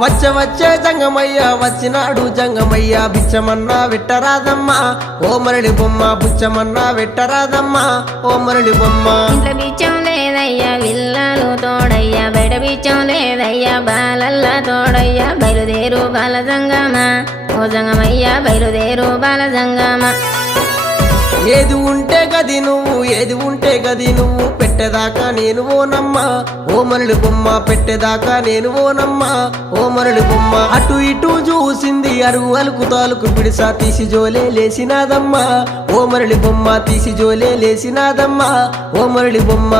వచ్చే జంగమయ్య వచ్చినాడు జంగమయ్య బిచ్చమన్నా వెట్టరాదమ్మా ఓ మరళి బొమ్మ బుచ్చమన్నా వెట్టరాదమ్మా ఓ మరళి బొమ్మ ఇంట్లో బిచ్చం లేదయ్యా విల్లాలు తోడయ్యా బయట బిచ్చం లేదయ్యా బాలల్లా తోడయ్యా బయలుదేరు బాల జంగమా ఓ జంగమయ్యా బయలుదేరు బాల జంగమా ఏది ఉంటే గది నువ్వు ఏది ఉంటే గది నువ్వు పెట్టేదాకా నేను ఓనమ్మా ఓ మరళి బొమ్మ పెట్టేదాకా నేను ఓనమ్మా ఓ మరళి బొమ్మ అటు ఇటు చూసింది అరుగు అలుకు తాలుకు పిడిసా తీసి జోలే లేసినాదమ్మా ఓ మరళి బొమ్మ తీసి జోలే లేసినాదమ్మా ఓ మరళి బొమ్మ